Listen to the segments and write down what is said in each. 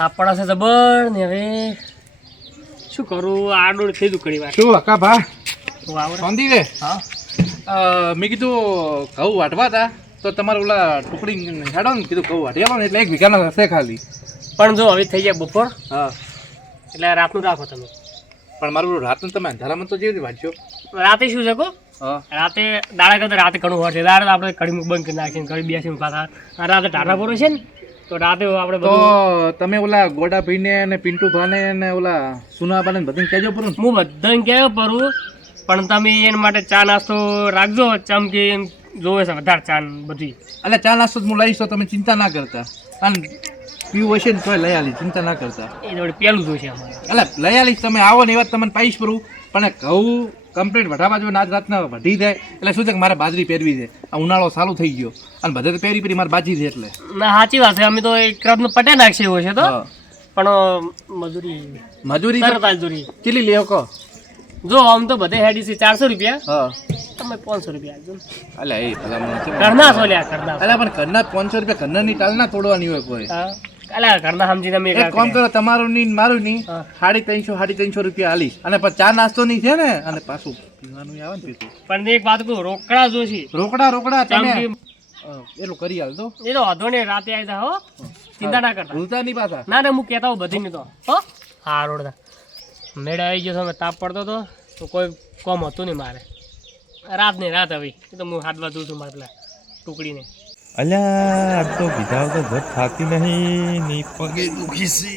થાપડા છે જબર ને હવે શું કરું આડોડ થઈ દઉં ઘણી વાર શું હકા ભા તો આવડે શાંતિ રે હા મેં કીધું ઘઉં વાટવા હતા તો તમારે ઓલા ટુકડી હેડો ને કીધું ઘઉં વાટી આવો ને એટલે 1 વીઘાના હશે ખાલી. પણ જો હવે થઈ જાય બપોર હા એટલે રાતનું રાખો તમે. પણ મારું રાતનું તમે અંધારામાં તો જેવી વાંચ્યો. રાતે શું છે કહો હા રાતે દાડા કરતા રાતે ઘણું હોય છે દાડે આપણે કડી બંધ કરી નાખીએ કડી બેસીને પાછા આ રાતે ટાટા પૂરો છે ને તો રાતે આપણે તો બધું તમે ઓલા ગોડા ભાઈને ને પિન્ટુ ભાને ને ઓલા સુનાબાને બધાને કહેજો પૂરું. હું બધાને કહેવું પરું પણ તમે એના માટે ચા નાસ્તો રાખજો ચમકી એમ જોવે છે વધારે ચા ને બધી એટલે ચા નાસ્તો જ હું લઈશ તો તમે ચિંતા ના કરતા અને પીવું હશે ને તોય લઈ આવીશ ચિંતા ના કરતા. એ જોડે પેલું જોઈશે અમારે એટલે લઈ આવીશ તમે આવો ને એ વાત તમને પાઈશ પરું પણ ઘઉં કમ્પ્લીટ વઢાવા જો આજ રાતના વઢી જાય એટલે શું છે કે મારે બાજરી પહેરવી છે આ ઉનાળો ચાલુ થઈ ગયો અને બધે તો પહેરી મારે બાજી છે એટલે ના સાચી વાત છે અમે તો એક રાતનું પટે નાખશે એવું છે તો હા. પણ મજૂરી મજૂરી તરત મજૂરી કેટલી લેવો કહો. જો આમ તો બધે હેડી છે 400 રૂપિયા હા તમે 500 રૂપિયા આપજો એટલે એ ભલામણ છે. ઘરના છો લ્યા ઘરના એટલે પણ ઘરના 500 રૂપિયા ઘરના ટાલ ના તોડવાની હોય કોઈ. હા અલા ઘરના સમજી તમે એક કામ કરો તમારું ની મારું ની હા. 350 રૂપિયા આલીશ અને પછી ચા નાસ્તો ની છે ને અને પાછું પીવાનું આવે ને પીતું પણ એક વાત કહું રોકડા જોશી રોકડા તમે ચમકી એટલું કરી આલ તો એ તો વાંધો નહીં રાતે આવી જા હો ચિંતા ના કરતા ભૂલતા નહીં પાછા. ના ના હું કહેતા હું બધી નહીં તો હો હા રોડતા મેળા આવી ગયો તમે તાપ પડતો તો કોઈ કોમ હતું નહીં મારે રાત નહીં રાત આવી એ તો હું હાથ બાજુ છું મારે પેલા ટુકડીને અલ્યા આજ તો બીજા તો જત થાતી નહીં ની પગે દુખી છે.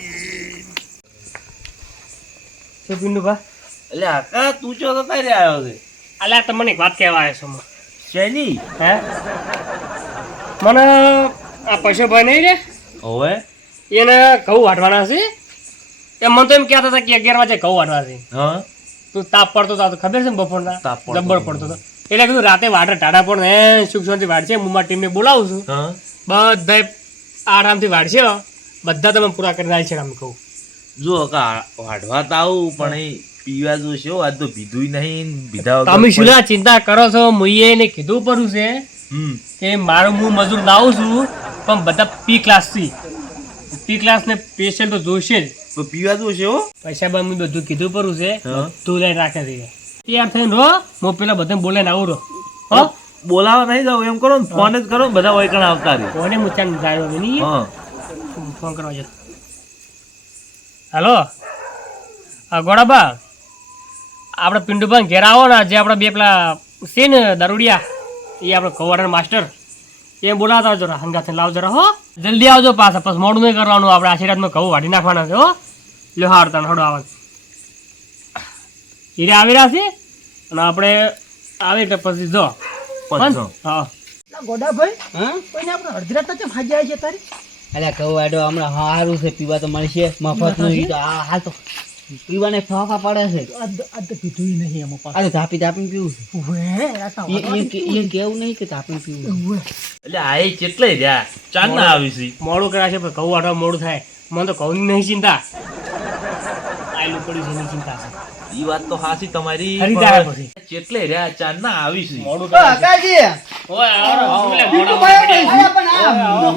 શું પિંડુ ભા એટલે આકા તું ચો તો તારે આવ્યો છે અલ્યા તમને એક વાત કહેવા આવ્યો છું હું. શેની હે મને આ પશુભાઈ નહીં રે હવે એને ઘઉં વાટવાના છે એ મને તો એમ કહેતા હતા કે 11 વાગે ઘઉં વાટવા છે હા તું તાપ પડતો હતો ખબર છે ને બપોરના તાપ પડતો જબ્બર પડતો હતો એટલે કીધું રાતે વાટે ટાટા પણ હે સુખ શાંતિ વાટશે હું મારી ટીમને બોલાવું છું હા બધા આરામથી વાટશે બધા તમે પૂરા કરી નાખશે આમ કહું જો કા વાઢવા તો આવું પણ એ પીવા જોશે હો, આજ તો પીધું નહીં પીધા વગર તમે શું ના ચિંતા કરો છો મુઈએ એને કીધું પડ્યું છે હમ કે મારું હું મજૂર લાવું છું પણ બધા પી ક્લાસ ને સ્પેશિયલ તો જોશે જ તો પીવા જોશે હો પૈસા બા મેં બધું કીધું પડ્યું છે હા. તું લઈને રાખે છે તૈયાર થઈને રહો હું પેલા બધા બોલાઈને આવું રહો હો બોલાવા નહીં જાવ એમ કરો ને ફોન જ કરો ને બધા વૈકણ આવતા રહે કોને મુચાન જાય હવે નહીં હા ફોન કરવા જો હેલો હા ગોડાબા આપણે પિંડુભાઈ ઘેર આવો ને જે આપણા બે પેલા છે ને દારૂડિયા એ આપણે કવાડર માસ્ટર એ બોલાવતા આવજો હંગાથે લાવજો હો જલ્દી આવજો પાછા પછી મોડું નહીં કરવાનું આપણે આશીર્વાદમાં ઘઉં વાઢી નાખવાના છે હો લ્યો હાડતા હડો આવવાનું હીરે આવી રહ્યા છે અને આપણે આવે એટલે પછી જો પંચો હા ગોડાભાઈ કોઈને આપણે અડધી રાત કેમ હાજી આવી છે તારી અલ્યા કહું આડો હમણાં હારું છે પીવા તો મળશે મફતનું ઈ તો આ હાલ તો પીવાને ફાફા પડે છે આજ તો પીધું નહીં એમાં પાછું. આ તો ધાપી ધાપીને પીવું છે ઉવે, આ તો એ કેવું નહીં કે ધાપીને પીવું ઉવે. એટલે આ એ કેટલે રહ્યા ચાંદ ના આવી છે મોડું કરાશે પણ ઘઉં વાટવા મોડું થાય મને તો ઘઉંની નહીં ચિંતા આયલું પડ્યું છે એની ચિંતા છે ઈ વાત તો હાચી તમારી ખરી જાય પણ પછી. કેટલે રહ્યા ચાંદ ના આવી છે મોડું ઓ, કરાશે કાકી! ઓય આવો શું લે મોડા અરે મોડા પણ આ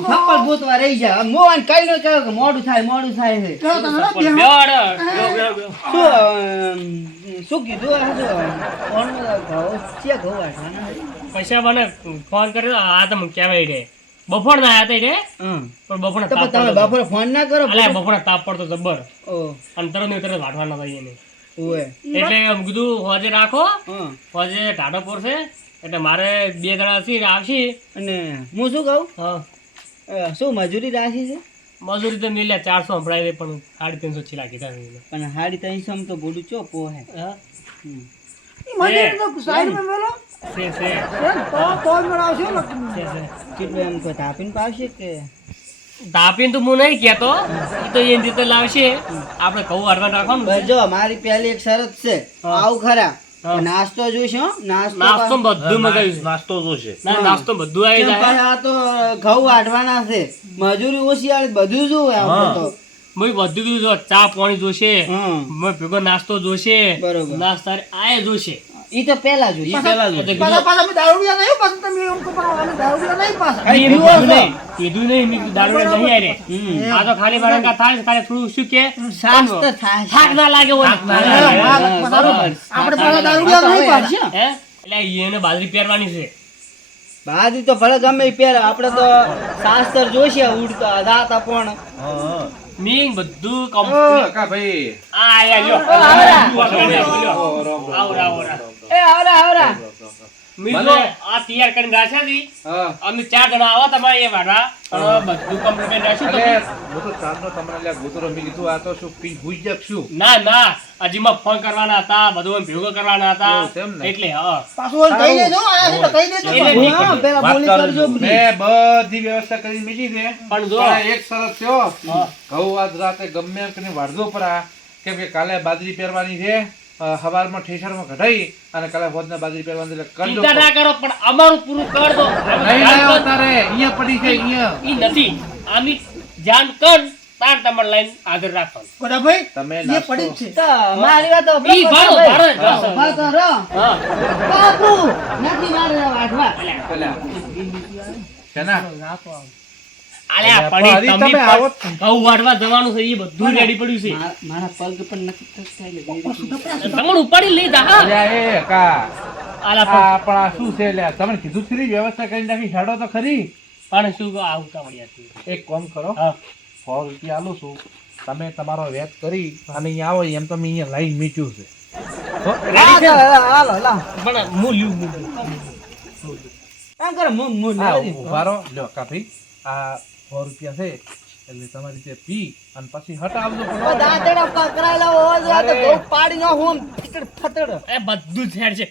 થપ્પડ ભૂતવા રહી જાય મોવાન કઈ ન કહ્યું કે મોડું થાય છે ચાલો તમે હેડો, પડ્યા. બેહો. શું કીધું આ શું ફોન છે ઘઉં વાટવાના છે? પૈસા મને ફોન કર્યો આ તો મને કહેવાય રે બપોર ના આયા તા રે હમ. પણ બપોરના તો તાપ પણ તમે પડતો બપોરે ફોન ના કરો અલ્યા બપોરના તાપ પડતો જબ્બર ઓ અને તરત ને તરત વાટવાના હતા એને ઓએ એટલે એમ કીધું હોજે રાખો હા હોજે ટાટો પડશે એટલે મારે 2 દડા આવશે અને હું શું કહું હા શું મજૂરી રાખી છે મજૂરી તો મિલ્યા 400 સંભળાય દે પણ 350 છેલ્લા કીધા છે એને. પણ 350 તો બોલું ચો પોહે હા હમ. ઈ મને તો સાઈડમાં મેલો. છે છે ને, તો જ મેળાવશે હો લખી. કેટલું એમ કોઈ તાપીને પાવશે કે તાપીને તો હું નહીં કહેતો ઈ તો એની રીતે લાવશે આપણે ઘઉં વાટવા રાખવાનું બસ જો મારી પહેલી એક શરત છે હા. આવું ખરા હા. નાસ્તો જોઈશે હો નાસ્તો બધું મગાવ્યું છે. નાસ્તો જોશે ના નાસ્તો બધું આવી કેમ જાય પાછા આ તો ઘઉં વાઢવાના છે મજૂરી ઓછી આવે બધું જોવે આપણે તો મેં બધું જો ચા પાણી જોશે હમ. મેં ભેગો નાસ્તો જોશે બરોબર. નાસ્તા આય જોશે ઈ તો પહેલા જોઈશે ઈ પેલા એટલે જોશે કીધું, પાછા અમે દારૂડિયા નહીં, પાછું તમે એમ કહો આને દારૂડિયો નહીં પાછા. મેં કીધું નહીં મેં કીધું દારૂડિયા નહીં આરે. આ તો ખાલી બાળકા થાય ખાલી થોડું શું કે સાસ તો થાય. થાક ના લાગે હોય આપણે પાછા દારૂડિયા નહીં પાછા. હે એટલે એને બાજરી પહેરવાની છે. બાજી તો ભલે ગમે ઈ પહેરે, આપણે તો શાસ્ત્ર જોશે ઉડતા દાતા પણ મેં બધું ઓ, કમ્પ્લીટ કા ભાઈ આ આયા લ્યો આવરા. આવરા આવરા એ આવરા આવરા મિત્રો આ તૈયાર કરીને રાખ્યા હતી. હા અમે 4 જણા આવા તમારે એ વાડા પણ બધું કમ્પ્લીટ રાખ્યું અલે તમે. હું તો ચાંદનો તમને લ્યા ગોતરો મેં કીધું આ તો શું પી ભૂઈ જશું ના ના હજીમાં ફોન કરવાના હતા બધું ભેગો કરવાના હતા એવું છે એમ ને? એટલે હા પાછું ઓને કહી દેજો, આયા છે તો કહી દેજો. એટલે નહીં હા, કીધું. પેલા વાત બોલી કરો કરજો બધી. મેં બધી વ્યવસ્થા કરી મીજી છે પણ જો પણ એક શરત થયો હા. ઘઉં આજ રાતે ગમે એમ કરીને વાળજો પરા કેમ કે કાલે બાજરી પહેરવાની છે સવારમાં ઠેસરમાં કઢાઈ અને કાલે હોદના બાજરી પહેરવાની એટલે કરજો ચિંતા ના કરો પણ અમારું પૂરું કર દો નહીં લાવ્યો તારે અહીંયા પડી છે અહીંયા ઈ નથી આમી જાણ કર તાર તમારે લાઈન આગળ રાખવાનું ગોડાભાઈ, તમે એ નાસ્તો- પડી જ છે. તો મારી વાત તો ઈ ભાડો ભાડો જ હશે. વાત તો રહો. હા બાપુ નથી મારે વાઢવા. પેલા શેના? આલ્યા પણ પડી હજી તમે તમે આવો જ. ઘઉં વાળવા જવાનું છે એ બધું રેડી પડ્યું છે મારા પગ પણ નથી થતા એટલે તમને ઉપાડી લઈ જા હા અલ્યા એ કા આલા આ પણ આ શું છે લ્યા તમે કીધું ખરી વ્યવસ્થા કરી નાખી હેડો તો ખરી પણ શું કહો આવું કાવડિયા છે એક કામ કરો હા 100 રૂપિયા આલું છું તમે તમારો વેત કરી અને અહીંયા આવો એમ તમે અહીંયા લાઈન મીચ્યું છે રેડી છે હાલો લાવ પણ મૂલ્યું એમ કરો હું હા ઉભા રહો લ્યો કાપી આ 100 રૂપિયા છે એટલે તમારી રીતે પી અને પછી હટાવજો પણ દાંતડા કરાયેલા હોય તો બહુ પાડી નો હું ફટડ ફટડ એ બધું જ હેડ છે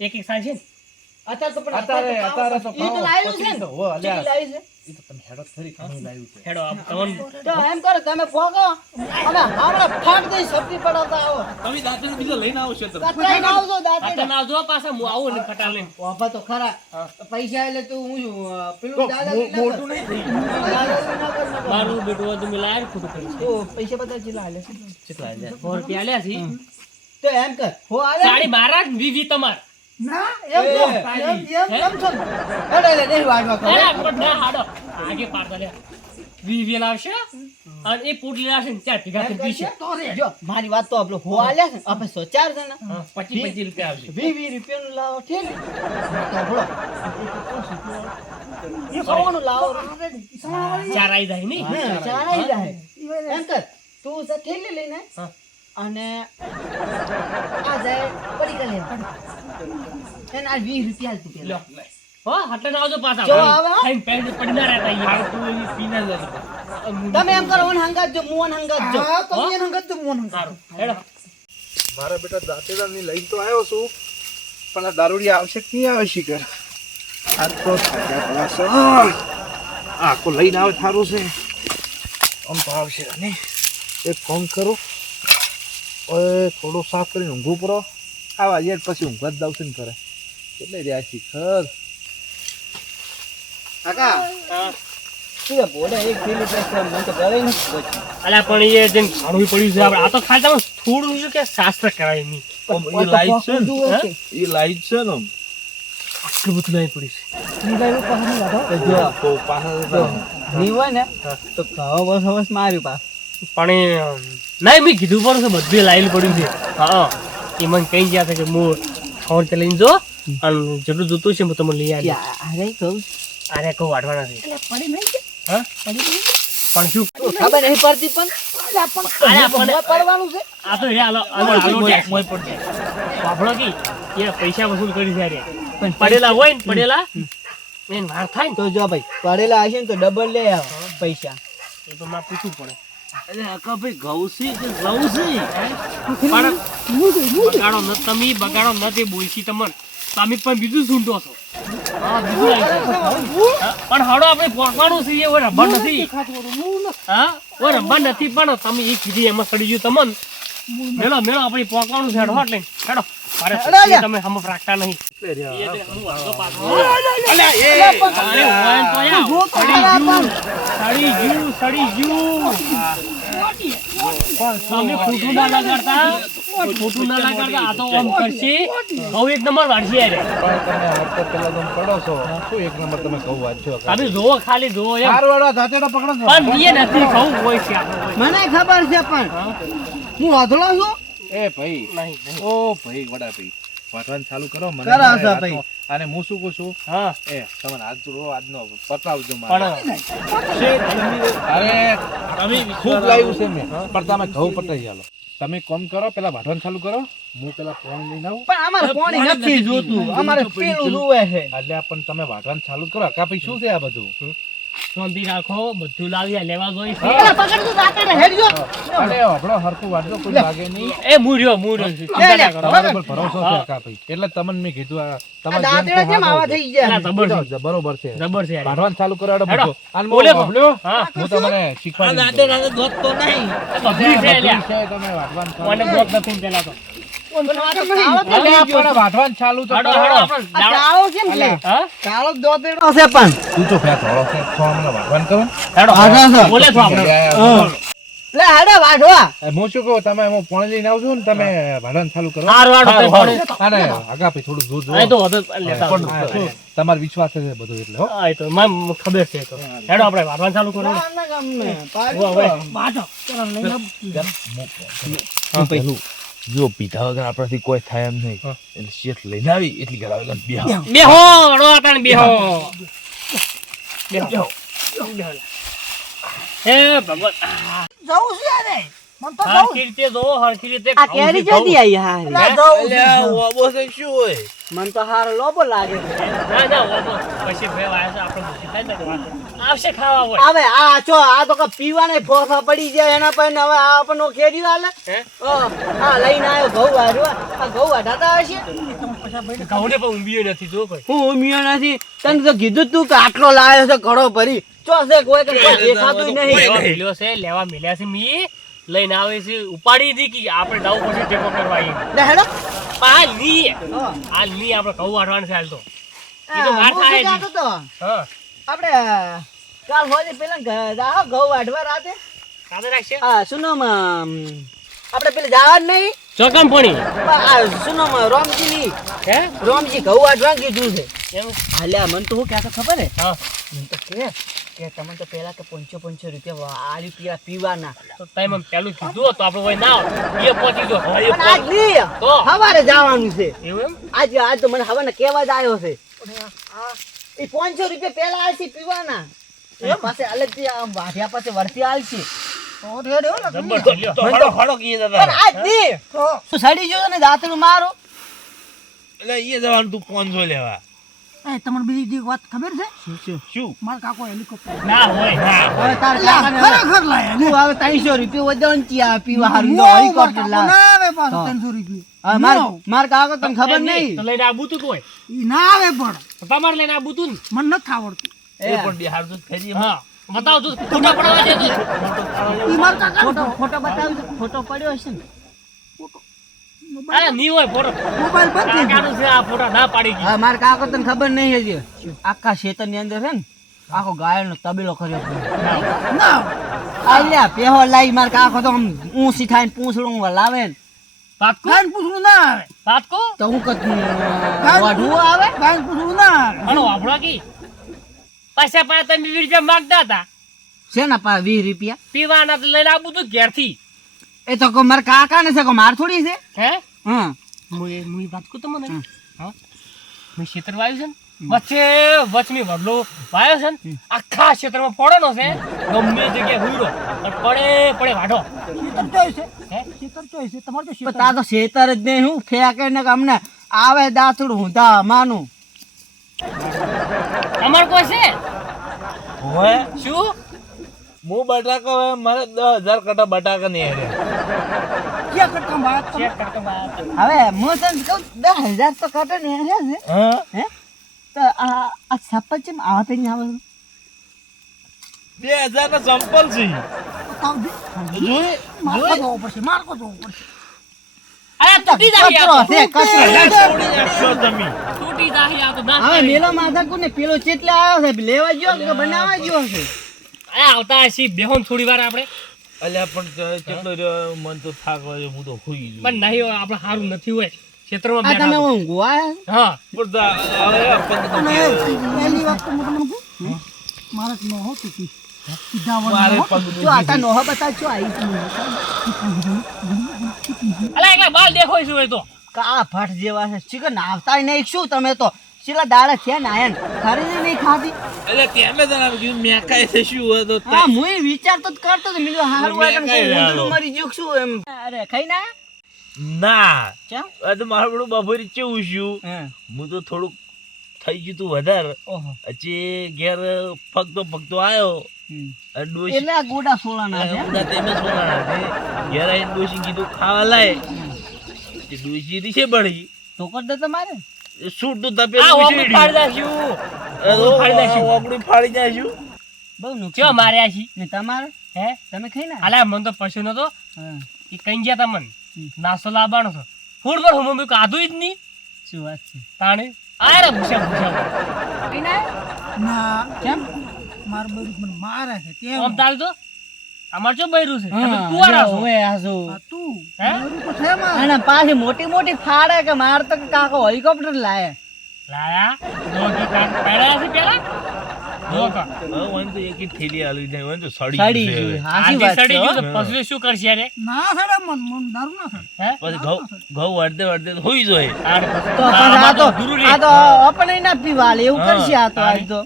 એક એક સાંજ છે ને અત્યારે તો પણ અત્યારે તો ઈ તો લાવ્યું છે ને તો હો અલ્યા કેટલી લાવી છે ઈ તો તમે હેડો ખરી ઘણું લાવ્યું છે હેડો આપ તમને તો એમ કરો તમે ફોગો અને હમણાં ફાટ દઈ સબ્જી પડાવતા આવો તમે દાંતણ બીજો લઈને આવશો તો કતરાઈને આવજો આ દાંતડા તમે આવજો પાછા હું આવું ને ફટાલ લઈને વાપા તો ખરા પૈસા એટલે તું હું પેલું દાદા મોટું નહીં થઈ મારું બેટું તમે લાયર ખોટું કરી તો પૈસા બધા જેટલા હાલે છે કેટલા 100 રૂપિયા આલ્યા છે તો એમ કર હો આલે સાડી મારા વીવી તમાર ના, એમ કેમ? એમ છો ને? હેડો એટલે નહીં વાગવા કરો અરે પણ ના હાડો આગે પાડતા લે વીવી લાવશે અને એ પોટલી લાવશે ને 4 ભેગા કરી પીશે તો રે. જો મારી વાત તો આપણે હો આલ્યા છે આપણે 104 જણા 25 રૂપિયા આવશે 20 રૂપિયાનું લાવો ઠીક તો ભલો એ ખાવાનું લાવો ચાર આઈ જાય નહીં હા, ચાર આઈ જાય એમ કર તું છે થેલી લઈને હા. અને આ જાય પડી ગલે એને આ 20 રૂપિયા જ પેલા લ્યો હો હટલે ના આવજો પાછા જો આવે, હા. ખાઈને પેન્ટ પડી ના રહેતા યાર પીના જતો તમે એમ કરો ઓન હંગાત જો મુવન હંગાત જો હા, તો મેં હંગત તો મોન હંગત. સારું હેડો મારા બેટા દાંતેદારની લઈને તો આવ્યો છું પણ આ દારૂડિયા આવશે કે નહીં આવે શીખર આ તો થાક્યા પડાશે આખો લઈને આવે થારું છે આમ તો આવશે નહીં એક કામ કરું ઓય થોડું સાફ કરીને ઊંઘું પડો આવા યાર પછી ઊંઘ જ દાવશે ને કરે એટલે રહ્યા શીખર કાકા હા. શું બોલે એક થેલી પેક મને તો ગળે નથી પહોંચી. અલ્યા પણ એ જેમ ઘણું પડ્યું છે આપણે આ તો ખાલી તમે થોડું શું કે શાસ્ત્ર કરાય નહીં એ લાઈટ છે ને એ લાઈટ છે ને આટલું બધું નહીં પડ્યું છે જો તો પાછા નહીં હોય ને તો ઘઉં બસ હવસ માર્યું પા પણ એ નહીં મેં કીધું પણ છે બધું લાઈન પડ્યું છે હા એ મને કહી ગયા છે કે હું ફોન તે લઈને જો અને જેટલું જોતું છે હું તમને લઈ આવી અરે કહું આરે કહું વાટવાના છે પડી નહીં કે? હા પણ શું ખબર નહીં પડતી પણ આયા પણ પડવાનું છે આ તો રે હાલો ટેક્સ મોય પડશે વાપરો કી એ પૈસા વસૂલ કરી છે રે પણ પડેલા હોય ને પડેલા એને વાર થાય ને તો જો ભાઈ પડેલા હશે ને તો ડબલ લે આવો પૈસા એ તો મારે પૂછવું પડે અરે અકા ભાઈ ઘઉંસી કે ઘઉંસી પણ બગાડો ન તમે બગાડો ન તે બોલશી તમને તમે પણ બીજું સૂંટો છો હા બીજું લાગે છે. હા, પણ હડો આપણે પહોંચવાનું છે એ ઓય રબર નથી હા ઓય રબર નથી પણ તમે એ કીધી એમાં સડી ગયું તમને મેળો મેળો આપણે પહોંચવાનું છે હેડો એટલે હેડો મારે તમે હમ રાખતા નહીં એ તે હમ વાંધો પાછો. અરે ઓય તો યા, સડી ગયું તમે ખોટું ના લગાડતા ખોટું ના લાગતા આ તો આમ કરશે ઘઉં એક નંબર વાળશે યાર પણ તમે હપ્તા પેલા તમે પડો છો શું એક નંબર તમે કહું વાંચો તમે જોવો ખાલી જોવો એમ ચાર વાળા ધાતેડા પકડો છો પણ નીએ નથી ઘઉં હોય છે આપણો હોય. મને ખબર છે પણ હું અધળો છું એ ભાઈ નહીં ઓ ભાઈ વડા ભાઈ વાટવાનું ચાલુ કરો મને કરો મારે છો રાતનો- ભાઈ. અને હું શું કહું છું હા એ તમને આજ રો આજનો પતાવજો મારે પણ અરે તમે ખૂબ લાવ્યું છે મેં પણ તમે ઘઉં પતાવી ચાલો તમે કોમ કરો પેલા વાટવાનું ચાલુ કરો હું પેલા ફોન લઈને આવું પણ અમારે પાણી નથી જોતું અમારે પેલું જોવે છે એટલે પણ તમે વાટવાનું ચાલુ કરો કા પછી શું છે આ બધું શાંતિ રાખો બધું લાવી લેવા જોઈ છે પેલા પકડજો દાંતેડે હેડજો અરે હબળો હરખું વાટજો કોઈ લાગે નહીં એ મૂર્યો ચિંતા ના કરો તમારા પર ભરોસો છે કા ભાઈ એટલે તમને મેં કીધું આ આ તમારે દાંતેડા કેમ આવા થઈ ગયા જબર છે બરોબર છે જબર છે યાર. વાટવાનું ચાલુ કરો એટલે હેડો. બધું અને બોલે હું બબલ્યો, હા હું તમને શીખવાડી દઉં. બધી છે બધું લ્યા. છે, તમે વાટવાનું ચાલુ મને કરો. ગોત નથી પેલા તો કાળો કેમ અરે થઈ ગયો? પણ વાટવાનું ચાલુ તો હાડો કરો. હાડો આપણો આ દાડો. કાળો કેમ છે હા કાળો દોતેડો છે પણ તું તો ફેર ધોળો છે, તો હમણાં વાટવાનું કરો. હેડો હા, હા. બોલે છો આપણે લે હેડો વાઢવા હું શું કહું, તમે હું પાણી લઈને આવજો ને તમે વાટવાનું ચાલુ કરો. હાર વાળો હારું, તો હારું. અને આગા પછી થોડું દૂધ આ તો હવે લેતા આવજો. હા, શું? તમારો વિશ્વાસ છે બધું એટલે હો. આ તો મને ખબર છે તો હેડો આપણે વારવાનું ચાલુ કરો ગામના ગામને ઉભો હવે. પેલું જો પીધા વગર આપણાથી કોઈ થાય એમ નહીં એટલે શેઠ લઈને આવી એટલી કરાવે બેહો હેડો આતાને બેહો બેહો હે ભગવાન જવું છે યાર મન તો જવું હરખી રીતે જોવો હરખી રીતે આ કેરી ક્યાંથી આવી હારી ના જવું છે. મન તો હારો લોબો લાગે છે ના ના ઓબો પછી ભાઈ વાય છે આપણે બુદ્ધિ થાય ને તો વાત આવશે ખાવા હોય હવે આ ચો આ તો પીવાને ફોફા પડી જાય એના પર હવે આ આપણનો કેરી હાલે હે આ લઈને આવ્યો ઘઉં વાઢવા આ ઘઉં વાઢાતા હશે ઘઉંને પણ ઊંઘ્યો નથી જો કોઈ હું ઉમ્યો નથી તને તો કીધું તું કે આટલો લાવ્યો છે ઘડો ભરી ચો છે કોઈ કે કોઈ દેખાતું નહીં લેવા મિલ્યો છે લેવા મિલ્યા છે મી લઈને આવે છે ઉપાડી દી કે આપણે દાવ પછી ટેકો કરવા આવીએ લે હેડો હાલ ની હાલ ની આપણે ઘઉં વાળવાનું છે હાલ તો ઈ તો વાર હું થાય શું છે. કહેતો તો? હા આપણે કાલ હોજે પેલા જાઓ ઘઉં વાઢવા રાતે કાલે રાખશે હા સુનોમ આપણે પેલે જવાનું નહીં ચોકમ પણી આ સુનોમ રોમજી ની હે રોમજી ઘઉં વાઢવા કીધું છે એમ હાલ્યા મને તો હું કહેતો ખબર હે હા મને તો કે તમે તો પેલા કે 500 રૂપિયા આલી પીવાના તો ટાઈમ પેલું કીધું તો આપણે હોય ના એ પહોંચી જો હવે એ પણ આજ પહોંચી. નહીં તો? સવારે જવાનું છે એવું એમ આજ તો મને હવાને કહેવા જ આવ્યો છે એ 500 રૂપિયા પેલા આલસી પીવાના એ પાસે અલગથી આમ વાઢ્યા પાસે વર્તી આલસી જબર છે લ્યો. પણ આજ નહીં તું સડી ગયો ને દાંતરું મારું એટલે એ જવાનું તું 500 લેવા એ તમને બીજી એક વાત ખબર છે શું મારા કાકો હેલિકોપ્ટર ના હોય ના હવે તાર ખરેખર લાયા તું હવે 300 રૂપિયા વધન ચિયા પીવા હારું તો મારા હેલિકોપ્ટર કાકો લાવ ના આવે પાછો હા. 300 રૂપિયા હવે માર કાકો તને ખબર નહીં તો લઈને આબુ તું કોઈ ઈ ના આવે પણ તો તમારે લઈને આબુ તું ને મને નથી આવડતું એ પણ બિહાર તો ખરી હા બતાવ તું ફોટા પડવા દે તું. ઈ મારા કાકા ફોટો બતાવજો ફોટો પડ્યો હશે ને અરે ની હોય ફોટો મોબાઈલ બંધ થઈ ગયો. કાકાનું છે આ ફોટા ના પાડી ગઈ હવે માર કાકો તને ખબર નહીં હજી આખા ખેતરની અંદર છે ને આખો ગાયનો તબેલો કર્યો છે ના આલ્યા પેહો લાઈ માર કાકો તો આમ ઊંસી થાય ને પૂંછડું લાવે ને પાક્કું ગાયન પૂછડું ના આવે પાક્કું તો હું કદ વાઢવું આવે ગાયન પૂછડું ના આવે હલો આપણો કી પૈસા પાછા તમે 20 રૂપિયા માંગતા હતા છે ને પા 20 રૂપિયા પીવાના તો લઈને આબુ તું ઘેરથી એ તો કો મારા કાકા ને છે કો માર થોડી છે હે હા મુઈ વાત કું તમને હા મેં ક્ષેત્ર વાવ્યું છે ને વચ્ચે વચમી વડલો વાવ્યો છે ને આખા ક્ષેત્રમાં પડેલો છે ગમે જગ્યાએ હુઈરો અને પડે વાઢો શીતળ ચોઈસ છે હે શીતળ ચોઈસ છે તમારે તો પણ શીતળ તા તો શેતર જ નહીં હું ફેંકે ને કે અમને આવે દાંતડું હું તા માનું તમાર કોઈ છે હોય શું હું બટાકા હવે મારે 10,000 કટા બટાકા નહીં હેરે ક્યાં કરતા વાત તમે? ચેક કરતો બાર હવે હું તને કહું 10,000 તો કટે ને છે હા હે તો આ સપલ ચેમ આવા પેની આવે 2,000 ના સંપલ છે તાવ દે. જોઈ મારકો જોવો પડશે મારકો જોવો પડશે અરે તૂટી જાય કચરો આ છે કચરો છોડી નાખશો તમે તૂટી જાય આ તો ના હવે મેલો માથા કોને પેલો ચેટલે આવ્યો છે લેવા ગયો કે બનાવવા ગયો છે અરે આવતા હશી બેહોન થોડી વાર આપણે અલ્યા પણ કેટલો રહ્યો મન તો થાક હોય હું તો હોઈ ગયો પણ નહીં હોય, આપણે સારું નથી હોય ક્ષેત્રમાં આ તમે બેઠા ઊંઘવા આયા? હા પણ તો હવે આપણને તો અને કેવું? પહેલી વાત તો હું તમને કહું, મારે જ ન હોતું તું. સીધા વળવાનું મારે હો. પગ જો આટા નોહા બતાવજો, આવી તું. અલા એકલા બાલ દેખો શું હોય તો કા ભટ જેવા છે ચીકર નાવતાય નહીં શું તમે તો છેલ્લા દાડા છે ને આયન ખરીદી નહીં ખાધી. એટલે તેમે જણાવ્યું કીધું મેકાય છે શું હોય તો હા હું વિચારતો જ કરતો હતો મેં કીધું હારું હોય મેં કે કઈ ઊંધું રહ્યો. મરી ગયું કે શું એમ. અરે ખાઈ ના ના ચા આ તો મારું બધું બપોરે કેવું છું હા હું તો થોડુંક થઈ ગયું તું વધારે ઓહો પછી ઘેર ફગતો આવ્યો અને ડોશી એટલે આ ગોડા સોળાના છે ઊંધા તેમે સોનાના છે. ઘેર આવીને ડોશી કીધું ખાવા લાય તે ડોશી રીસે બળી તો કર દે તમારે સૂટ તો તપે આ ઓગળી ફાડી દાશું ફાડી દાશું. ઓગળી ફાડી જાશું. બહુ ચો નુકસાન માર્યા છી ને તમારે હે તમે ખાઈ ના અલા મન તો પશુ નતો હા એ કઈ ગયા તા મન નાસ્તો લાવવાનો છે ફૂડ પર હું મેં કાધું જ નહીં શું વાત છે તાણે આ રે ભૂસ્યા ખાઈ ના ના, કેમ મારું બધું મને મારે છે તેમ. આમ તારે તો અમાર ચો બૈરું છે તમે હા કુવારા છો હવે આ શું આ તું હે? મારું તો છે મારે. અને પાછી મોટી મોટી ફાડે કે માર તો કાકો હેલિકોપ્ટર લાય લાયા દોકી કાન પહેલા છે પેલા દોકા હવે મને તો એક થેલી આલી જાય મને તો સડી સડી ગયું છે ગયું હવે. હાચી આજી વાત સડી છે ગયું હો. તો પછી શું કરશે રે ના સડે મન દારૂ ના સડે. હે પછી ઘઉં અડધે તો હોઈ જોઈએ આને તો પછી પછી આમાં આ તો ગુરુ આ તો આપણે ના પીવા લે એવું હા, કરશે આ તો આજ તો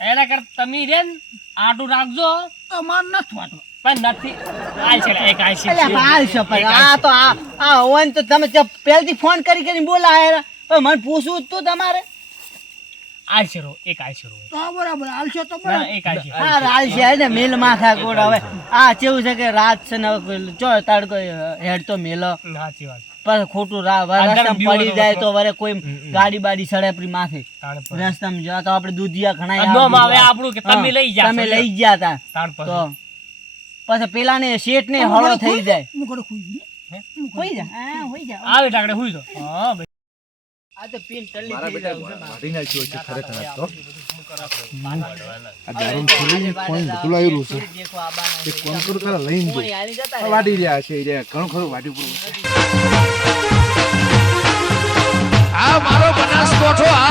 એના કર તમે રે ને આટું રાખજો તો માર નથી વાટવા. પણ નથી આલ છે એક આલ છે એટલે હાલ છે પણ આ તો આ હોય તો તમે પહેલથી ફોન કરીને બોલાય મને પૂછવું જ તું તમારે આલ છે રો એક આલ છે રો તો બરાબર હાલશો તો ના બરાબર. એક આલ છે હા રાલ છે ને મેલ માથા કોડ હવે આ કેવું છે કે રાત છે ને હવે ચો તડકો હેડ તો મેલો સાચી વાત પણ ખોટું અંધારામાં રસ્તામાં બીવો પડી તો જાય તો વરે કોઈ ગાડી બાડી સડે આપણી માથે તાણ પર રસ્તામાં જવા તો આપણે દૂધિયા ઘણા નોમ આવે આપણું કે તમે લઈ જા તમે લઈ ગયા તા તાણ પર તો પછી પેલા ને શેઠ ને હળો થઈ જાય હું ઘરે ખુઈ ગઈ. હોઈ જા હા હોઈ જા આવે ટાકડે હુઈ તો હા ભાઈ આ તો પીન ટલ્લી મારા થઈ બેટા જાય વાઢી નાખ્યો છે ખરેખર આ તો. આ હવે દારૂ થોડી કોઈ બધું લાવ્યું છે. દેખો આ બાના એક કામ કરું તારા લઈને કોણી જો. હાલી જતા આ રહે. વાઢી રહ્યા છે એ રહ્યા. ઘણું ખરું વાઢી પૂરું છે. આ મારો બનાસકોઠો આ